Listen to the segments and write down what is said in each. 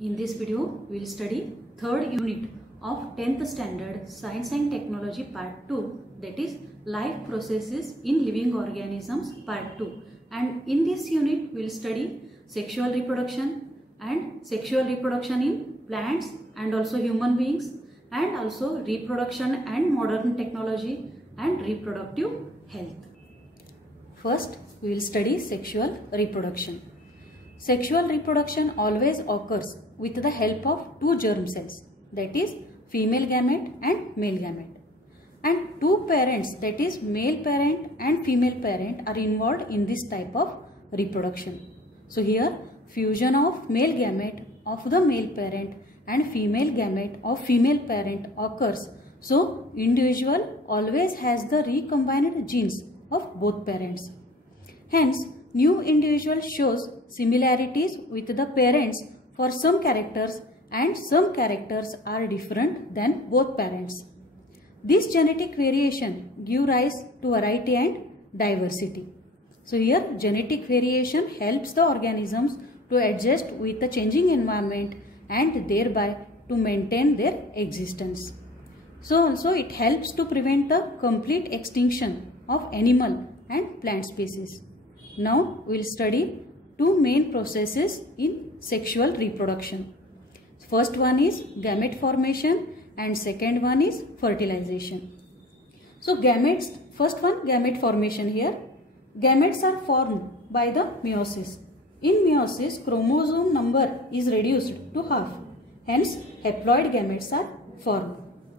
In this video, we will study third unit of 10th standard Science and Technology part 2, that is Life Processes in Living Organisms part 2. And in this unit, we will study sexual reproduction and sexual reproduction in plants and also human beings, and also reproduction and modern technology and reproductive health. First, we will study sexual reproduction. Sexual reproduction always occurs with the help of two germ cells, that is female gamete and male gamete. And two parents, that is male parent and female parent, are involved in this type of reproduction. So here fusion of male gamete of the male parent and female gamete of female parent occurs. So individual always has the recombined genes of both parents. Hence, new individual shows similarities with the parents for some characters, and some characters are different than both parents. This genetic variation gives rise to variety and diversity. So here genetic variation helps the organisms to adjust with the changing environment and thereby to maintain their existence. So also it helps to prevent the complete extinction of animal and plant species. Now we will study two main processes in sexual reproduction. First one is gamete formation and second one is fertilization. So gametes, first one gamete formation here. Gametes are formed by the meiosis. In meiosis, chromosome number is reduced to half. Hence, haploid gametes are formed.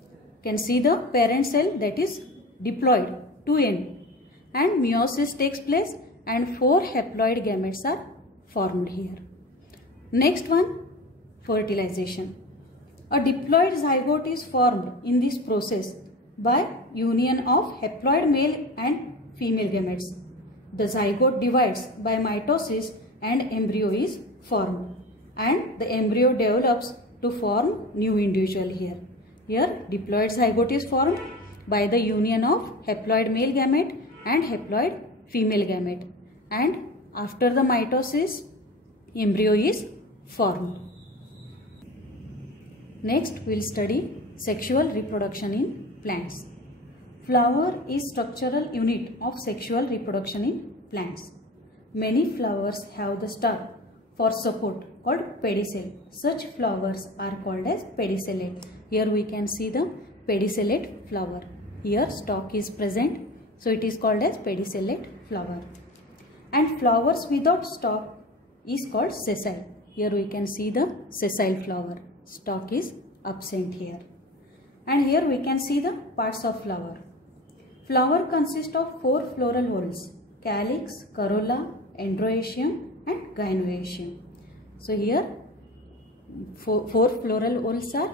You can see the parent cell that is diploid, 2N, and meiosis takes place and 4 haploid gametes are formed here. Next one, fertilization. A diploid zygote is formed in this process by union of haploid male and female gametes. The zygote divides by mitosis and embryo is formed, and the embryo develops to form new individual here. Here diploid zygote is formed by the union of haploid male gamete and haploid female gamete, and after the mitosis embryo is formed. Next we will study sexual reproduction in plants. Flower is structural unit of sexual reproduction in plants. Many flowers have the stalk for support called pedicel. Such flowers are called as pedicellate. Here we can see the pedicellate flower. Here stalk is present, so it is called as pedicellate flower. And flowers without stalk is called sessile. Here we can see the sessile flower. Stalk is absent here. And here we can see the parts of flower. Flower consists of 4 floral whorls: calyx, corolla, androecium and gynoecium. So here four floral whorls are,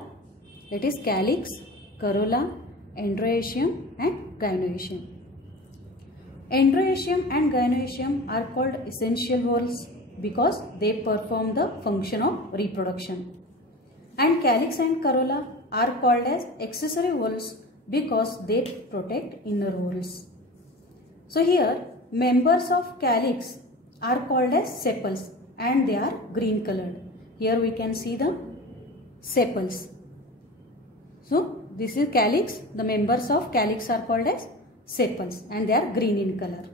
that is calyx, corolla, androecium and gynoecium. Androecium and gynoecium are called essential whorls because they perform the function of reproduction. And calyx and corolla are called as accessory whorls because they protect inner whorls. So here members of calyx are called as sepals and they are green colored. Here we can see the sepals. So this is calyx. The members of calyx are called as sepals and they are green in color.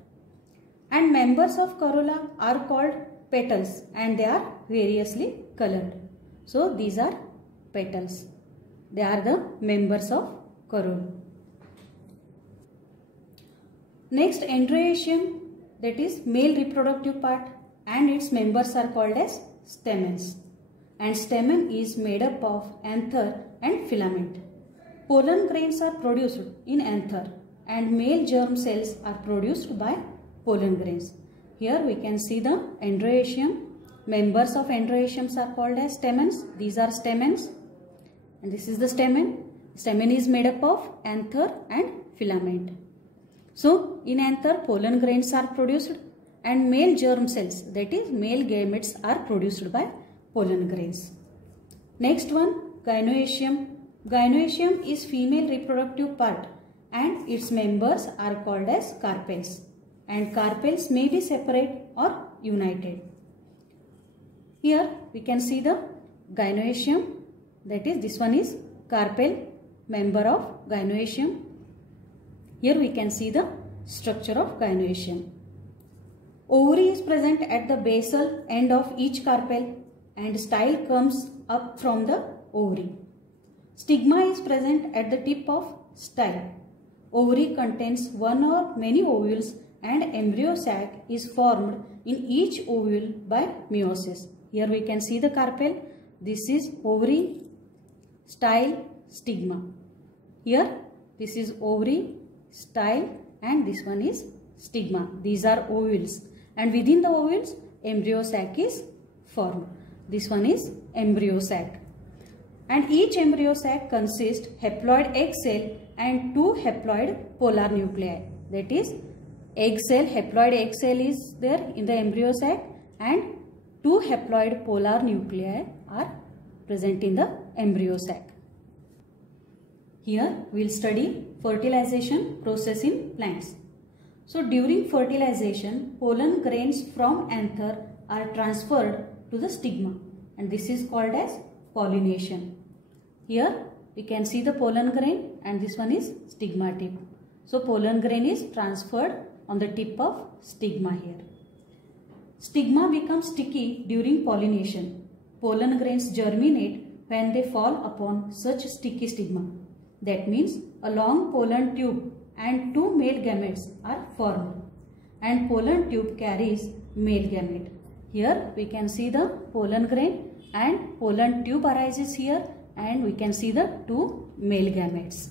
And members of corolla are called petals and they are variously colored. So these are petals. They are the members of corolla. Next, androecium, that is male reproductive part, and its members are called as stamens. And stamen is made up of anther and filament. Pollen grains are produced in anther and male germ cells are produced by pollen grains. Here we can see the androecium. Members of androeciums are called as stamens. These are stamens. And this is the stamen. Stamen is made up of anther and filament. So in anther pollen grains are produced and male germ cells, that is male gametes, are produced by pollen grains. Next one, gynoecium. Gynoecium is female reproductive part and its members are called as carpels. And carpels may be separate or united. Here we can see the gynoecium, that is this one is carpel member of gynoecium. Here we can see the structure of gynoecium. Ovary is present at the basal end of each carpel and style comes up from the ovary. Stigma is present at the tip of style. Ovary contains one or many ovules and embryo sac is formed in each ovule by meiosis. Here we can see the carpel. This is ovary, style, stigma. Here this is ovary, style, and this one is stigma. These are ovules, and within the ovules embryo sac is formed. This one is embryo sac. And each embryo sac consists haploid egg cell and two haploid polar nuclei. That is, egg cell, haploid egg cell is there in the embryo sac and two haploid polar nuclei are present in the embryo sac. Here we will study fertilization process in plants. So during fertilization, pollen grains from anther are transferred to the stigma, and this is called as pollination. Here we can see the pollen grain and this one is stigma tip. So pollen grain is transferred on the tip of stigma here. Stigma becomes sticky during pollination. Pollen grains germinate when they fall upon such sticky stigma. That means a long pollen tube and two male gametes are formed, and pollen tube carries male gamete. Here we can see the pollen grain and pollen tube arises here, and we can see the two male gametes.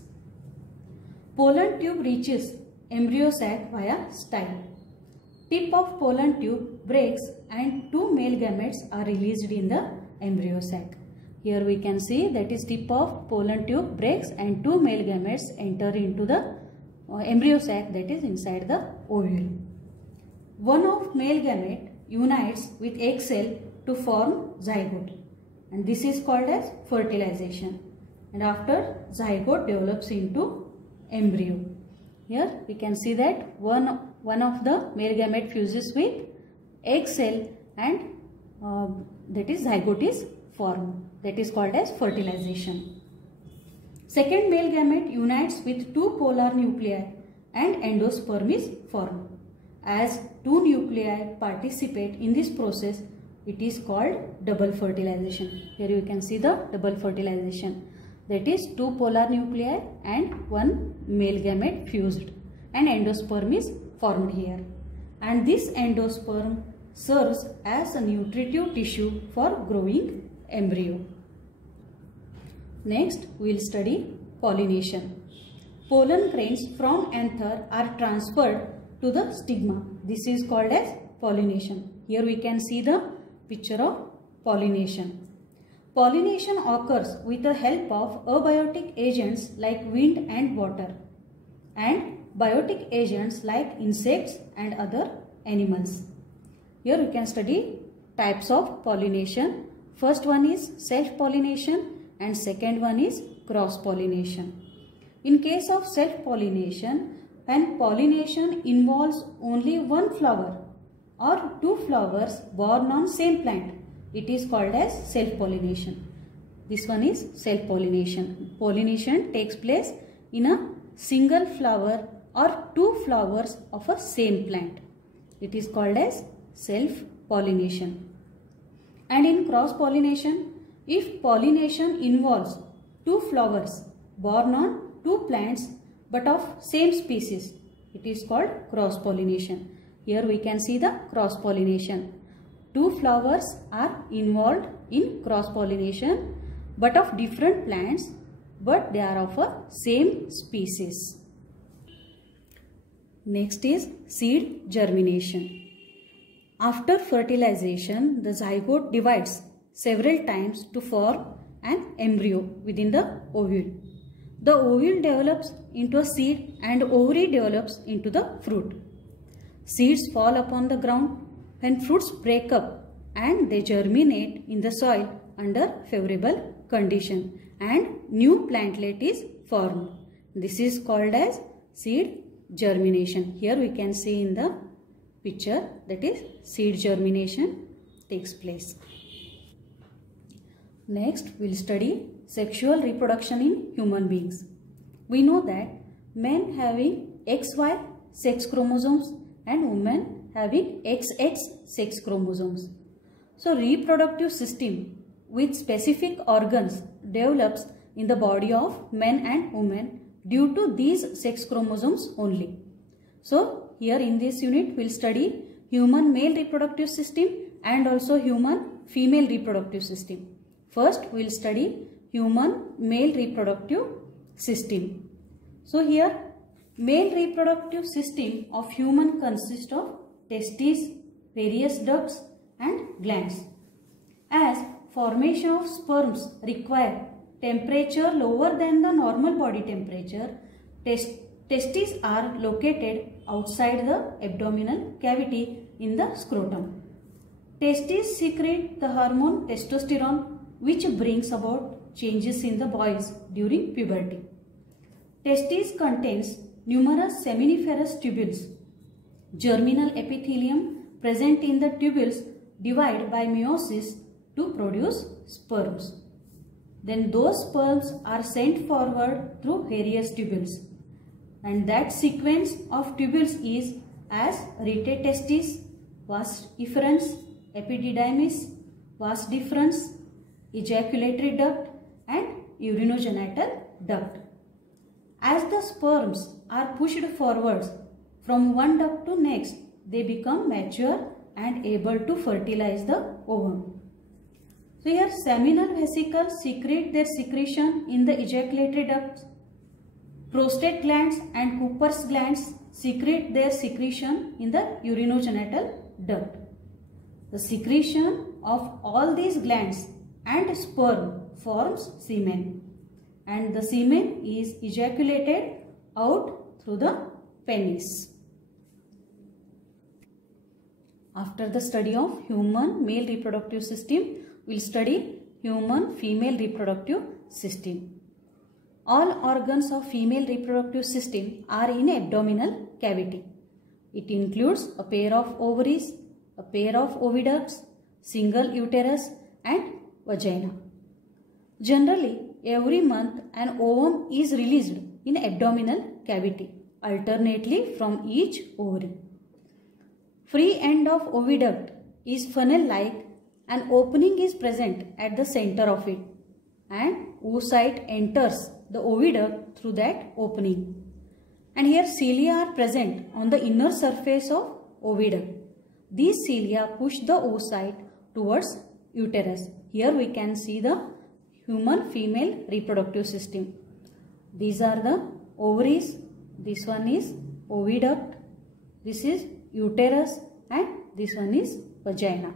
Pollen tube reaches embryo sac via style. Tip of pollen tube breaks and two male gametes are released in the embryo sac. Here we can see that is tip of pollen tube breaks and two male gametes enter into the embryo sac, that is inside the ovule. One of male gamete unites with egg cell to form zygote, and this is called as fertilization. And after zygote develops into embryo. Here we can see that one of the male gamete fuses with egg cell and that is zygote is formed. That is called as fertilization. Second male gamete unites with two polar nuclei and endosperm is formed. As two nuclei participate in this process, it is called double fertilization. Here you can see the double fertilization. That is two polar nuclei and one male gamete fused, and endosperm is formed here. And this endosperm serves as a nutritive tissue for growing embryo. Next we will study pollination. Pollen grains from anther are transferred to the stigma. This is called as pollination. Here we can see the picture of pollination. Pollination occurs with the help of abiotic agents like wind and water, and biotic agents like insects and other animals. Here we can study types of pollination. First one is self-pollination and second one is cross-pollination. In case of self-pollination, when pollination involves only one flower or two flowers born on same plant, it is called as self-pollination. This one is self-pollination. Pollination takes place in a single flower or two flowers of a same plant. It is called as self-pollination. And in cross-pollination, if pollination involves two flowers born on two plants but of same species, it is called cross-pollination. Here we can see the cross-pollination. Two flowers are involved in cross-pollination but of different plants, but they are of a same species. Next is seed germination. After fertilization, the zygote divides several times to form an embryo within the ovule. The ovule develops into a seed and ovary develops into the fruit. Seeds fall upon the ground when fruits break up and they germinate in the soil under favorable condition and new plantlet is formed. This is called as seed germination. Here we can see in the picture that is seed germination takes place. Next, we'll study sexual reproduction in human beings. We know that men having XY sex chromosomes and women having XX sex chromosomes. So, reproductive system with specific organs develops in the body of men and women due to these sex chromosomes only. So, here in this unit we will study human male reproductive system and also human female reproductive system. First, we will study human male reproductive system. So, here male reproductive system of human consists of testes, various ducts and glands. As formation of sperms require temperature lower than the normal body temperature, testes are located outside the abdominal cavity in the scrotum. Testes secrete the hormone testosterone, which brings about changes in the boys during puberty. Testes contains numerous seminiferous tubules. Germinal epithelium present in the tubules divide by meiosis to produce sperms. Then those sperms are sent forward through various tubules. And that sequence of tubules is as rete testis, vas efferens, epididymis, vas deferens, ejaculatory duct and urinogenital duct. As the sperms are pushed forwards from one duct to next, they become mature and able to fertilize the ovum. So here seminal vesicles secrete their secretion in the ejaculatory ducts. Prostate glands and Cooper's glands secrete their secretion in the urinogenital duct. The secretion of all these glands and sperm forms semen, and the semen is ejaculated out through the penis. After the study of human male reproductive system, we will study human female reproductive system. All organs of female reproductive system are in abdominal cavity. It includes a pair of ovaries, a pair of oviducts, single uterus and vagina. Generally, every month an ovum is released in abdominal cavity alternately from each ovary. Free end of oviduct is funnel-like. An opening is present at the center of it and oocyte enters the oviduct through that opening. And here cilia are present on the inner surface of oviduct. These cilia push the oocyte towards uterus. Here we can see the human female reproductive system. These are the ovaries, this one is oviduct, this is uterus and this one is vagina.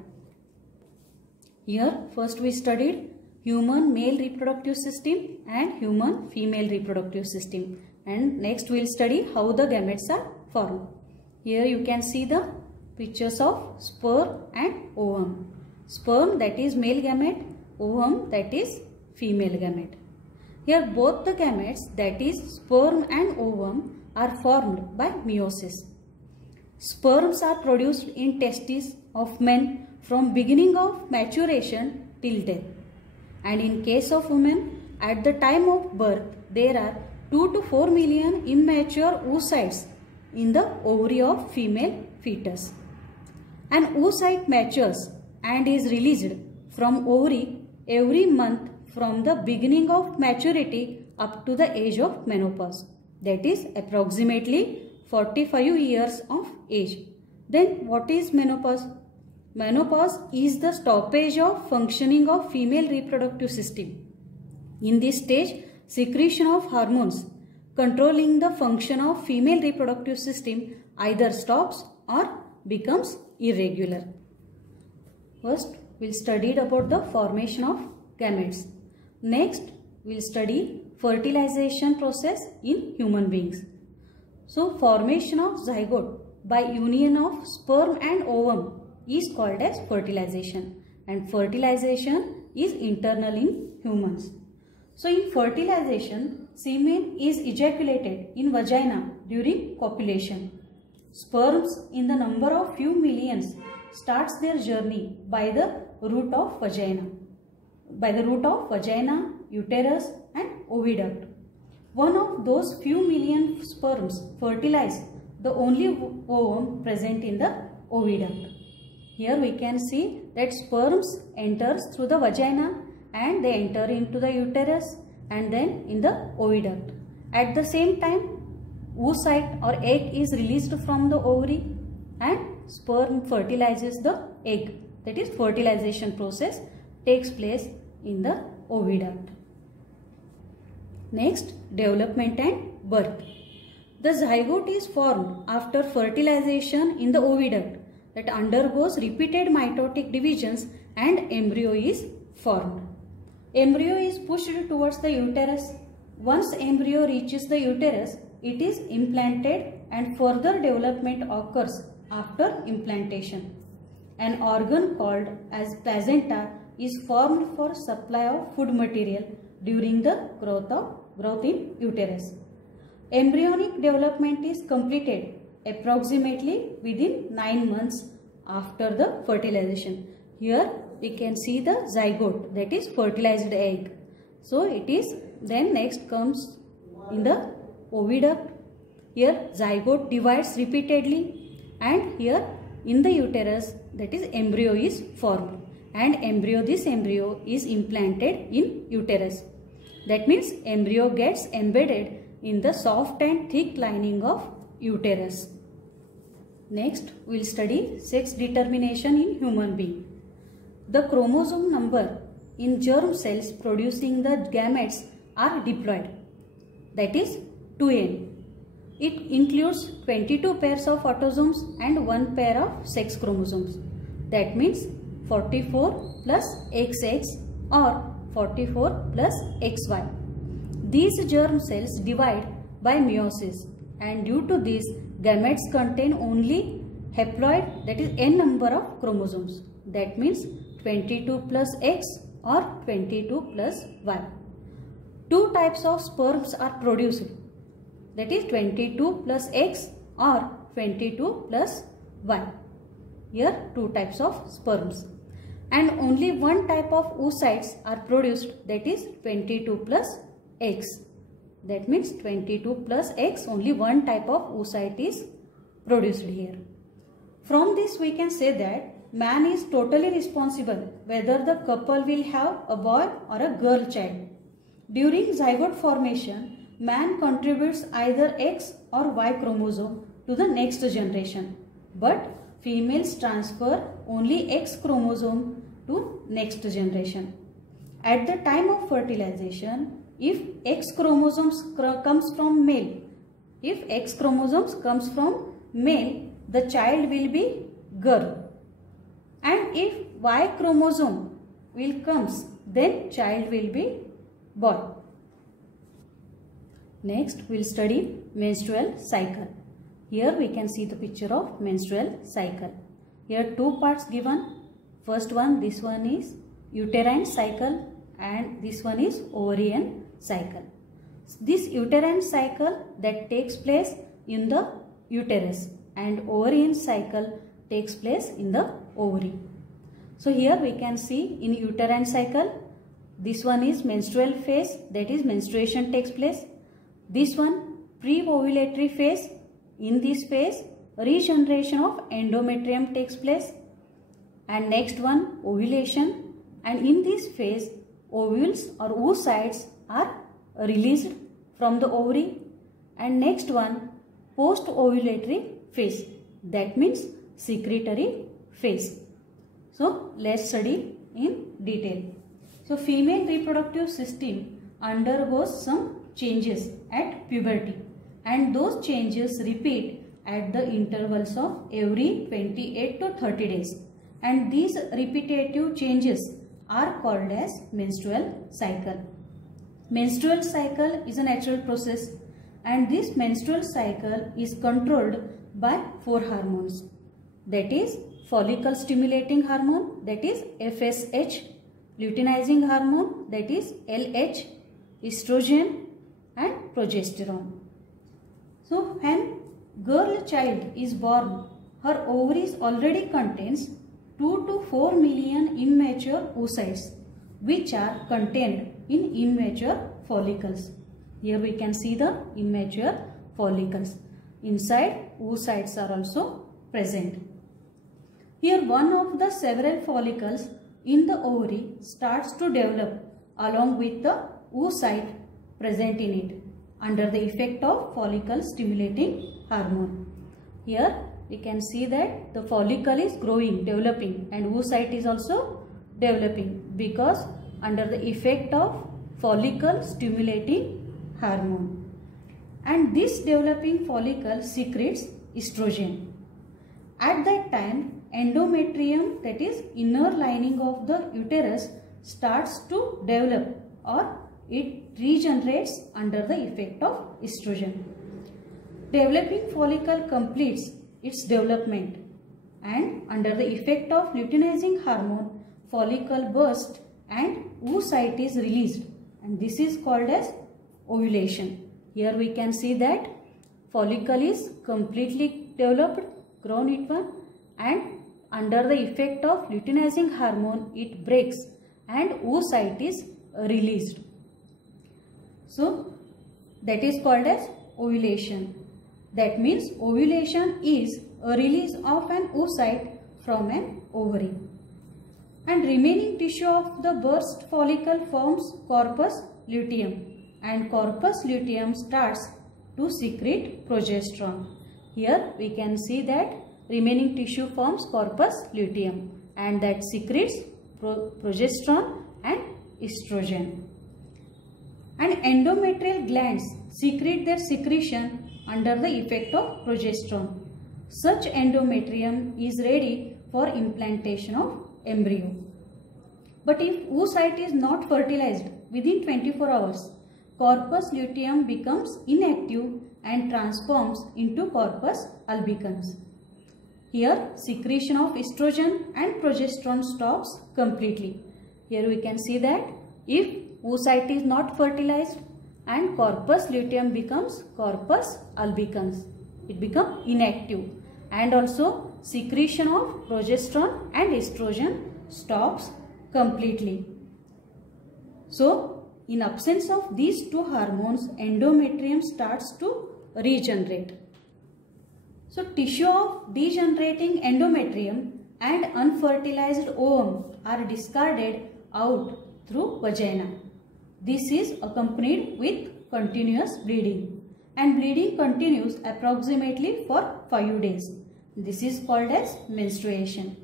Here first we studied human male reproductive system and human female reproductive system, and next we will study how the gametes are formed. Here you can see the pictures of sperm and ovum. Sperm, that is male gamete, ovum, that is female gamete. Here both the gametes, that is sperm and ovum, are formed by meiosis. Sperms are produced in testes of men from beginning of maturation till death. And in case of women, at the time of birth, there are 2 to 4 million immature oocytes in the ovary of female fetus. An oocyte matures and is released from ovary every month from the beginning of maturity up to the age of menopause. That is approximately 45 years of age. Then what is menopause? Menopause is the stoppage of functioning of female reproductive system. In this stage, secretion of hormones controlling the function of female reproductive system either stops or becomes irregular. First, we will study about the formation of gametes. Next, we will study fertilization process in human beings. So, formation of zygote by union of sperm and ovum is called as fertilization, and fertilization is internal in humans. So in fertilization, semen is ejaculated in vagina during copulation. Sperms in the number of few millions starts their journey by the root of vagina. by the route of vagina, uterus and oviduct. One of those few million sperms fertilize the only ovum present in the oviduct. Here we can see that sperms enters through the vagina and they enter into the uterus and then in the oviduct. At the same time, oocyte or egg is released from the ovary and sperm fertilizes the egg. That is, fertilization process takes place in the oviduct. Next, development and birth. The zygote is formed after fertilization in the oviduct that undergoes repeated mitotic divisions and embryo is formed. Embryo is pushed towards the uterus. Once embryo reaches the uterus, it is implanted and further development occurs after implantation. An organ called as placenta is formed for supply of food material during the growth in uterus. Embryonic development is completed approximately within 9 months after the fertilization. Here we can see the zygote, that is fertilized egg. So it is then next comes in the oviduct. Here zygote divides repeatedly and here in the uterus, that is embryo is formed and this embryo is implanted in uterus. That means embryo gets embedded in the soft and thick lining of uterus. Next, we will study sex determination in human being. The chromosome number in germ cells producing the gametes are diploid, that is 2n. It includes 22 pairs of autosomes and 1 pair of sex chromosomes. That means 44 plus XX or 44 plus XY. These germ cells divide by meiosis and due to this gametes contain only haploid, that is n number of chromosomes. That means 22 plus X or 22 plus Y. Two types of sperms are produced, that is 22 plus X or 22 plus Y. Here two types of sperms. And only one type of oocytes are produced, that is 22 plus X. That means 22 plus X, only one type of oocyte is produced here. From this we can say that man is totally responsible whether the couple will have a boy or a girl child. During zygote formation, man contributes either X or Y chromosome to the next generation, but females transfer only X chromosome to next generation. At the time of fertilization, if X chromosomes comes from male, the child will be girl, and if Y chromosome will comes, then child will be boy. Next, we will study menstrual cycle. Here we can see the picture of menstrual cycle. Here two parts given. First one, this one is uterine cycle and this one is ovarian cycle. This uterine cycle that takes place in the uterus and ovarian cycle takes place in the ovary. So here we can see in uterine cycle, this one is menstrual phase, that is menstruation takes place. This one pre-ovulatory phase. In this phase, regeneration of endometrium takes place. And next one, ovulation, and in this phase ovules or oocytes are released from the ovary. And next one, post ovulatory phase, that means secretory phase. So let's study in detail. So female reproductive system undergoes some changes at puberty and those changes repeat at the intervals of every 28 to 30 days. And these repetitive changes are called as menstrual cycle. Menstrual cycle is a natural process and this menstrual cycle is controlled by 4 hormones. That is follicle stimulating hormone, that is FSH, luteinizing hormone, that is LH, estrogen and progesterone. So when girl child is born, her ovaries already contains 2 to 4 million immature oocytes. which are contained in immature follicles. Here we can see the immature follicles. Inside, oocytes are also present. Here one of the several follicles in the ovary starts to develop along with the oocyte present in it under the effect of follicle stimulating hormone. Here we can see that the follicle is growing, developing, and oocyte is also developing because under the effect of follicle stimulating hormone. And this developing follicle secretes estrogen. At that time, endometrium, that is inner lining of the uterus, starts to develop or it regenerates under the effect of estrogen. Developing follicle completes its development and under the effect of luteinizing hormone, follicle bursts and oocyte is released, and this is called as ovulation. Here we can see that follicle is completely developed, grown it one, and under the effect of luteinizing hormone it breaks and oocyte is released. So that is called as ovulation. That means ovulation is a release of an oocyte from an ovary. And remaining tissue of the burst follicle forms corpus luteum, and corpus luteum starts to secrete progesterone. Here we can see that remaining tissue forms corpus luteum and that secretes progesterone and estrogen. And endometrial glands secrete their secretion under the effect of progesterone. Such endometrium is ready for implantation of embryo. But if oocyte is not fertilized within 24 hours, corpus luteum becomes inactive and transforms into corpus albicans. Here secretion of estrogen and progesterone stops completely. Here we can see that if oocyte is not fertilized and corpus luteum becomes corpus albicans, it becomes inactive, and also secretion of progesterone and estrogen stops completely. So in absence of these two hormones, endometrium starts to regenerate. So tissue of degenerating endometrium and unfertilized ovum are discarded out through vagina. This is accompanied with continuous bleeding, and bleeding continues approximately for 5 days. This is called as menstruation.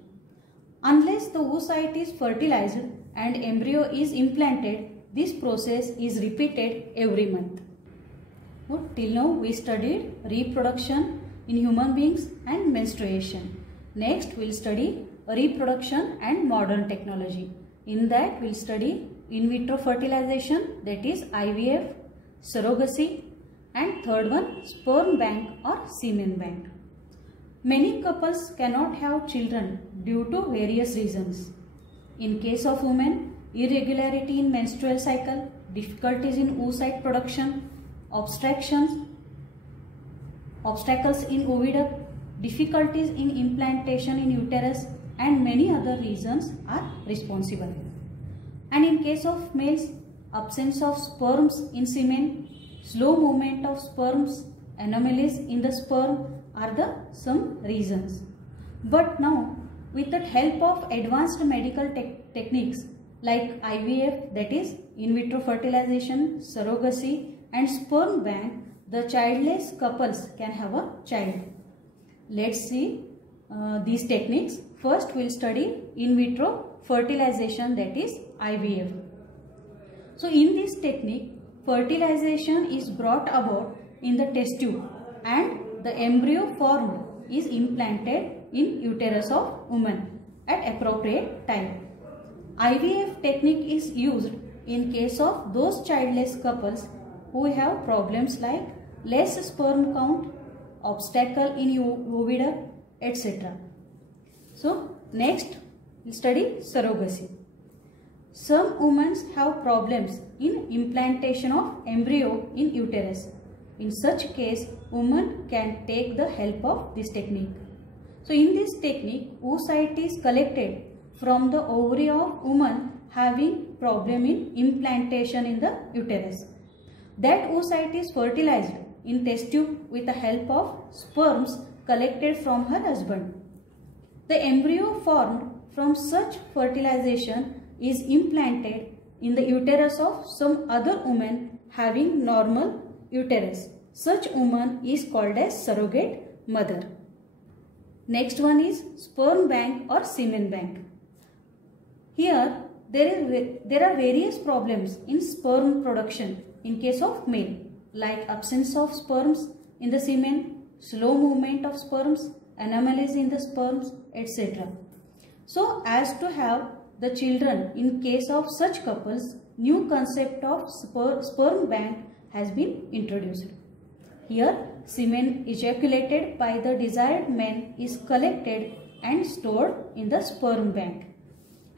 Unless the oocyte is fertilized and embryo is implanted, this process is repeated every month. Till now we studied reproduction in human beings and menstruation. Next we will study reproduction and modern technology. In that we will study in vitro fertilization, that is IVF, surrogacy, and third one sperm bank or semen bank. Many couples cannot have children due to various reasons. In case of women, irregularity in menstrual cycle, difficulties in oocyte production, obstacles in oviduct, difficulties in implantation in uterus, and many other reasons are responsible. And in case of males, absence of sperms in semen, slow movement of sperms, anomalies in the sperm are the some reasons. But now with the help of advanced medical techniques like IVF, that is in vitro fertilization, surrogacy, and sperm bank, the childless couples can have a child. Let's see these techniques. First we will study in vitro fertilization, that is IVF. So in this technique, fertilization is brought about in the test tube and the embryo formed is implanted in uterus of woman at appropriate time. IVF technique is used in case of those childless couples who have problems like less sperm count, obstacle in oviduct, etc. So next we'll study surrogacy. Some women have problems in implantation of embryo in uterus. In such case, women can take the help of this technique. So in this technique, oocyte is collected from the ovary of woman having problem in implantation in the uterus. That oocyte is fertilized in test tube with the help of sperms collected from her husband. The embryo formed from such fertilization is implanted in the uterus of some other woman having normal uterus. Such woman is called as surrogate mother. Next one is sperm bank or semen bank. Here there are various problems in sperm production in case of male, like absence of sperms in the semen, slow movement of sperms, anomalies in the sperms, etc. So as to have the children in case of such couples, new concept of sperm bank has been introduced. Here semen ejaculated by the desired man is collected and stored in the sperm bank.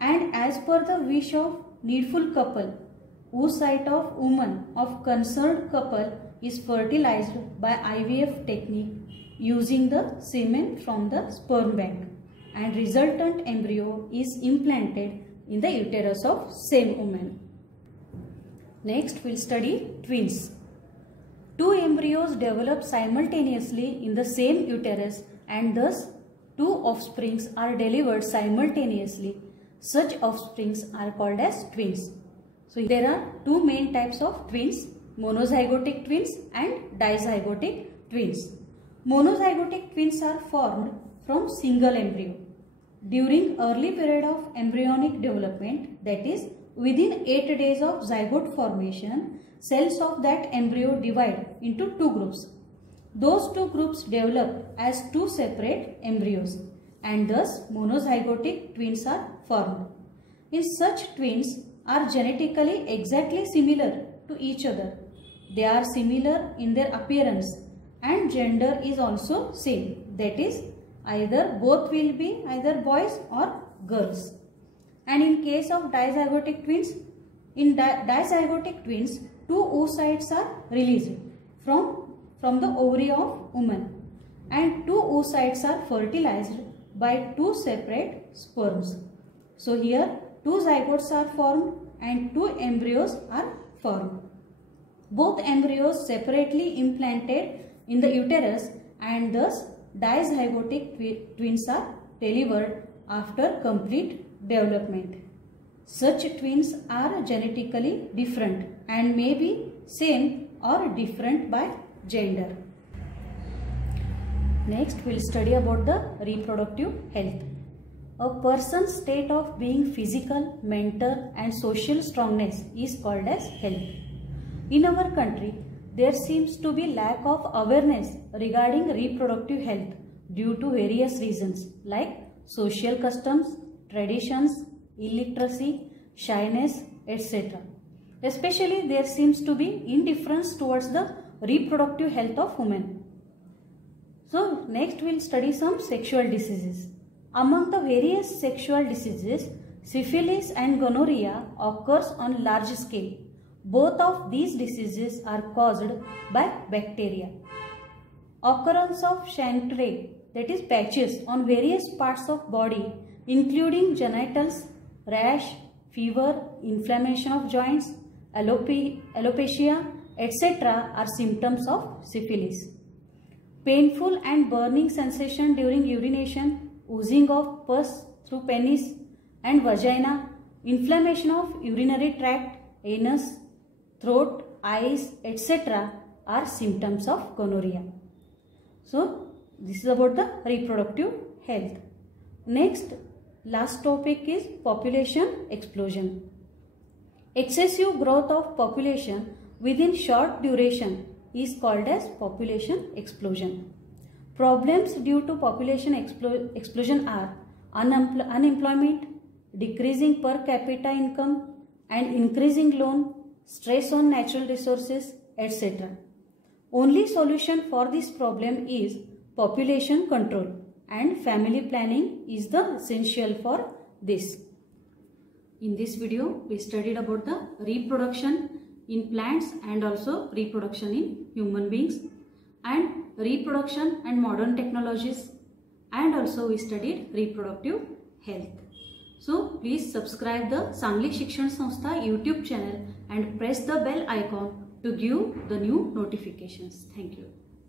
And as per the wish of needful couple, oocyte of woman of concerned couple is fertilized by IVF technique using the semen from the sperm bank, and resultant embryo is implanted in the uterus of same woman. Next we'll study twins. Two embryos develop simultaneously in the same uterus and thus two offsprings are delivered simultaneously. Such offsprings are called as twins. So there are two main types of twins, monozygotic twins and dizygotic twins. Monozygotic twins are formed from single embryo. During early period of embryonic development, that is within 8 days of zygote formation, cells of that embryo divide into two groups. Those two groups develop as two separate embryos and thus monozygotic twins are formed. In such twins are genetically exactly similar to each other. They are similar in their appearance and gender is also same. That is, either both will be either boys or girls. And in case of dizygotic twins, in dizygotic twins, two oocytes are released from the ovary of woman and two oocytes are fertilized by two separate sperms. So here two zygotes are formed and two embryos are formed. Both embryos separately implanted in the uterus and thus dizygotic twins are delivered after complete development. Such twins are genetically different and may be same or different by gender. Next we will study about the reproductive health. A person's state of being physical, mental and social strongness is called as health. In our country, there seems to be lack of awareness regarding reproductive health due to various reasons like social customs, traditions, illiteracy, shyness, etc. Especially there seems to be indifference towards the reproductive health of women. So next we will study some sexual diseases. Among the various sexual diseases, syphilis and gonorrhea occurs on large scale. Both of these diseases are caused by bacteria. Occurrence of chancre, that is patches on various parts of body including genitals, rash, fever, inflammation of joints, alopecia, etc. are symptoms of syphilis. Painful and burning sensation during urination, oozing of pus through penis and vagina, inflammation of urinary tract, anus, throat, eyes, etc. are symptoms of gonorrhea. So this is about the reproductive health. Next, last topic is population explosion. Excessive growth of population within short duration is called as population explosion. Problems due to population explosion are unemployment, decreasing per capita income and increasing loan, stress on natural resources, etc. Only solution for this problem is population control and family planning is the essential for this. In this video, we studied about the reproduction in plants and also reproduction in human beings and reproduction and modern technologies, and also we studied reproductive health. So please subscribe the Sangli Shikshan Sanstha YouTube channel and press the bell icon to give the new notifications. Thank you.